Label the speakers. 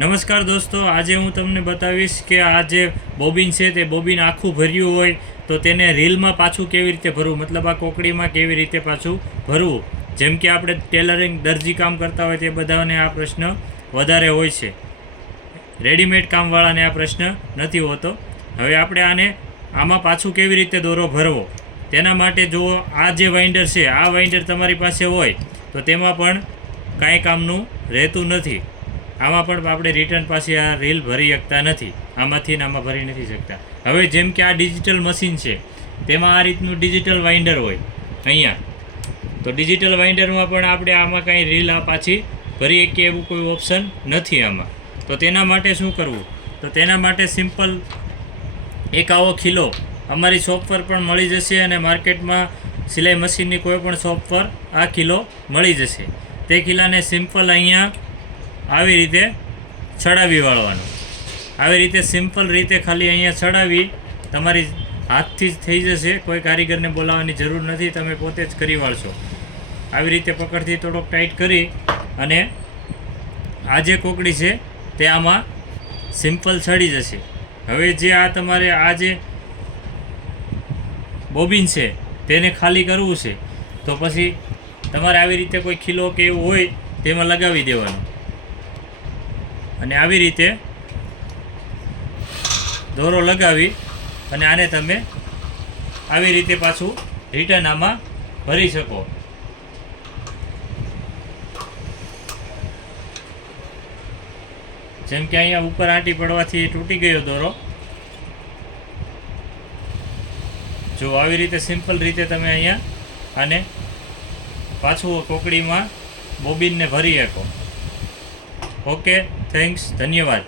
Speaker 1: નમસ્કાર દોસ્તો, આજે હું તમને બતાવીશ કે આ જે બોબિન છે તે બોબિન આખું ભર્યું હોય તો તેને રીલમાં પાછું કેવી રીતે ભરવું? મતલબ આ કોકડીમાં કેવી રીતે પાછું ભરવું? જેમ કે આપણે ટેલરિંગ દરજી કામ કરતા હોય તે બધાને આ પ્રશ્ન વધારે હોય છે. રેડીમેડ કામવાળાને આ પ્રશ્ન નથી હોતો. હવે આપણે આને આમાં પાછું કેવી રીતે દોરો ભરવો? તેના માટે જો આ જે વાઇન્ડર છે, આ વાઇન્ડર તમારી પાસે હોય તો તેમાં પણ કાંઈ કામનું રહેતું નથી. આમાં પણ આપણે રિટર્ન પાછી આ રીલ ભરી શકતા નથી. આમાંથી ને આમાં ભરી નથી શકતા. હવે જેમ કે આ ડિજિટલ મશીન છે, તેમાં આ રીતનું ડિજિટલ વાઇન્ડર હોય, અહીંયા. તો ડિજિટલ વાઇન્ડરમાં પણ આપણે આમાં કાંઈ રીલ આ પાછી ભરી શકીએ એવું કોઈ ઓપ્શન નથી આમાં. તો તેના માટે શું કરવું? તો તેના માટે સિમ્પલ એક આવો ખીલો. અમારી શોપ પર પણ મળી જશે અને માર્કેટમાં સિલાઈ મશીનની કોઈ પણ શોપ પર આ કિલો મળી જશે. તે કિલ્લાને સિમ્પલ અહીંયા આવી રીતે ચડાવી વાળવાનું. આવી રીતે સિમ્પલ રીતે ખાલી અહીંયા ચડાવી તમારી હાથથી જ થઈ જશે. કોઈ કારીગરને બોલાવવાની જરૂર નથી. તમે પોતે જ કરી વાળશો. આવી રીતે પકડથી થોડોક ટાઈટ કરી અને આ જે કોકડી છે તે આમાં સિમ્પલ ચડી જશે. હવે જે આ તમારે આ જે બોબિન છે તેને ખાલી કરવું છે. તો પછી તમારે આવી રીતે કોઈ ખીલો કે એવું હોય તેમાં લગાવી દેવાનું. અને આવી રીતે દોરો લગાવી અને આને તમે આવી રીતે પાછું રિટર્ન આમાં ભરી શકો. જેમ કે અહીંયા ઉપર આંટી પડવાથી તૂટી ગયો દોરો. જો આવી રીતે સિમ્પલ રીતે તમે અહીંયા આને પાછું કોકડીમાં બોબિનને ભરી શકો. ઓકે? થેન્ક્સ ધન્યવાદ